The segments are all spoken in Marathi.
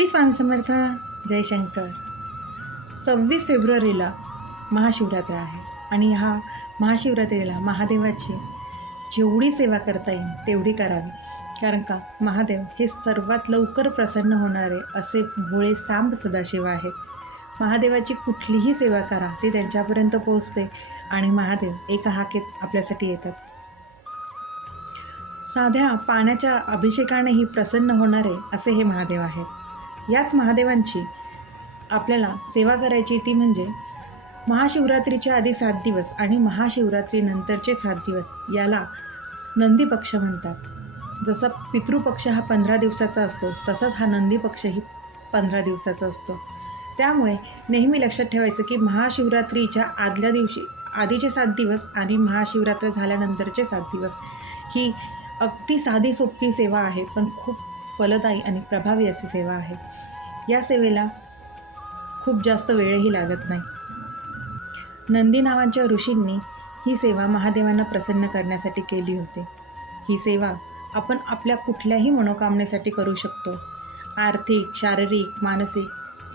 श्री स्वामी समर्थ जयशंकर सव्वीस फेब्रुवारीला महाशिवरात्र आहे आणि ह्या महाशिवरात्रीला महादेवाची जेवढी सेवा करता येईल तेवढी करावी. कारण का? महादेव हे सर्वात लवकर प्रसन्न होणारे असे भोळे सांब सदाशिव आहेत. महादेवाची कुठलीही सेवा करा ती त्यांच्यापर्यंत पोहोचते आणि महादेव एका हाकेत आपल्यासाठी येतात. साध्या पाण्याच्या अभिषेकानेही प्रसन्न होणारे असे हे महादेव आहेत. याच महादेवांची आपल्याला सेवा करायची ती म्हणजे महाशिवरात्रीच्या आधी सात दिवस आणि महाशिवरात्रीनंतरचे सात दिवस याला नंदी पक्ष म्हणतात. जसा पितृपक्ष हा पंधरा दिवसाचा असतो तसाच हा नंदी पक्षही पंधरा दिवसाचा असतो. त्यामुळे नेहमी लक्षात ठेवायचं की महाशिवरात्रीच्या आदल्या दिवशी आधीचे सात दिवस आणि महाशिवरात्र झाल्यानंतरचे सात दिवस ही अगदी साधी सोपी सेवा आहे पण खूप फलदायी आणि प्रभावी अशी सेवा आहे. या सेवेला खूप जास्त वेळही लागत नाही. नंदी नावांच्या ऋषींनी ही सेवा महादेवांना प्रसन्न करण्यासाठी केली होती. ही सेवा आपण आपल्या कुठल्याही मनोकामनेसाठी करू शकतो. आर्थिक शारीरिक मानसिक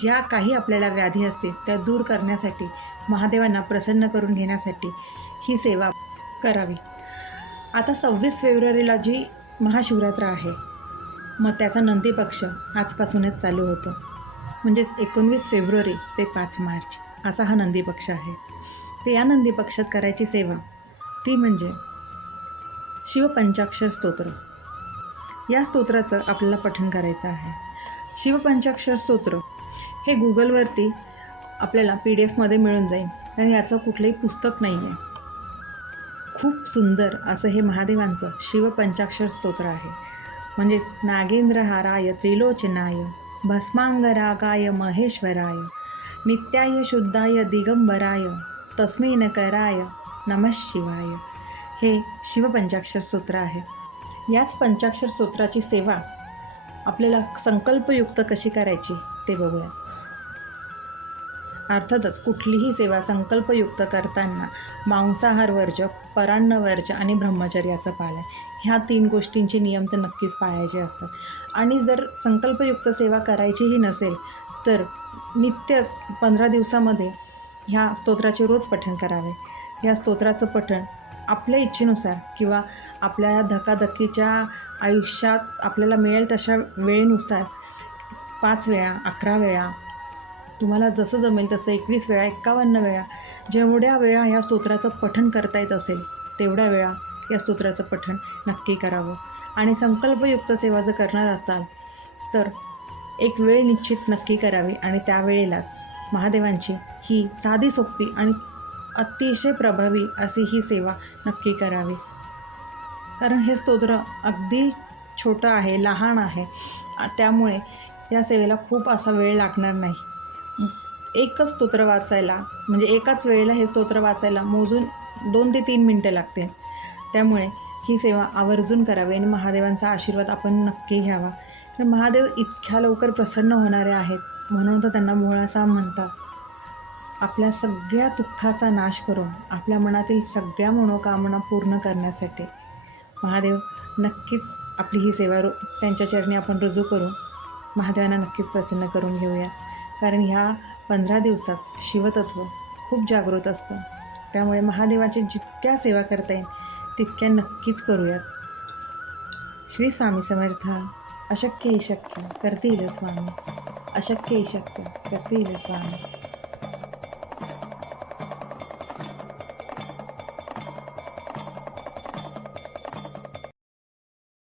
ज्या काही आपल्याला व्याधी असतील त्या दूर करण्यासाठी महादेवांना प्रसन्न करून घेण्यासाठी ही सेवा करावी. आता सव्वीस फेब्रुवारीला जी महाशिवरात्र आहे मग त्याचा नंदी पक्ष आजपासूनच चालू होतो. म्हणजेच एकोणवीस फेब्रुवारी ते पाच मार्च असा हा नंदी पक्ष आहे. तर या नंदी पक्षात करायची सेवा ती म्हणजे शिवपंचाक्षर स्तोत्र. या स्तोत्राचं आपल्याला पठण करायचं आहे. शिवपंचाक्षर स्तोत्र हे गुगलवरती आपल्याला पी डी एफमध्ये मिळून जाईल. आणि याचं कुठलंही पुस्तक नाही आहे खूप सुंदर असं हे महादेवांचं शिवपंचाक्षर स्तोत्र आहे. म्हणजेच नागेंद्रहाराय त्रिलोचनाय भस्मांगरागाय महेश्वराय नित्याय शुद्धाय दिगंबराय तस्मै कराय नमः शिवाय. हे शिवपंचाक्षर सूत्र आहे. याच पंचाक्षर सूत्राची सेवा आपल्याला संकल्पयुक्त कशी करायची ते बघूया अर्थातच कुठलीही सेवा संकल्पयुक्त करताना मांसाहार वर्ज परान्न वर्ज आणि ब्रह्मचर्याचं पालन ह्या तीन गोष्टींचे नियम तर नक्कीच पाळायचे असतात. आणि जर संकल्पयुक्त सेवा करायचीही नसेल तर नित्यच पंधरा दिवसामध्ये ह्या स्तोत्राचे रोज पठण करावे. ह्या स्तोत्राचं पठण आपल्या इच्छेनुसार किंवा आपल्या धकाधकीच्या आयुष्यात आपल्याला मिळेल तशा वेळेनुसार पाच वेळा अकरा वेळा तुम्हाला जसं जमेल तसं एकवीस वेळा एक्कावन्न वेळा जेवढ्या वेळा ह्या स्तोत्राचं पठण करता येत असेल तेवढ्या वेळा या स्तोत्राचं पठण नक्की करावं. आणि संकल्पयुक्त सेवा जर करणार असाल तर एक वेळ निश्चित नक्की करावी आणि त्यावेळेलाच महादेवांची ही साधी सोपी आणि अतिशय प्रभावी अशी ही सेवा नक्की करावी. कारण हे स्तोत्र अगदी छोटं आहे लहान आहे. त्यामुळे या सेवेला खूप असा वेळ लागणार नाही. एकच स्तोत्र वाचायला म्हणजे एकाच वेळेला हे स्तोत्र वाचायला मोजून दोन ते तीन मिनटं लागते. त्यामुळे ही सेवा आवर्जून करावी आणि महादेवांचा आशीर्वाद आपण नक्की घ्यावा. कारण महादेव इतक्या लवकर प्रसन्न होणारे आहेत म्हणून तर त्यांना भोळासा म्हणतात. आपल्या सगळ्या दुःखाचा नाश करून आपल्या मनातील सगळ्या मनोकामना पूर्ण करण्यासाठी महादेव नक्कीच आपली ही सेवा रो त्यांच्या चरणी आपण रुजू करू. महादेवांना नक्कीच प्रसन्न करून घेऊया. कारण ह्या पंधरा दिवसात शिवतत्व खूप जागृत असतं. त्यामुळे महादेवाची जितक्या सेवा करता येईल तितक्या नक्कीच करूयात. श्री स्वामी समर्थ अशक्य ही शक्य करतील स्वामी. अशक्य ही शक्य करतील स्वामी.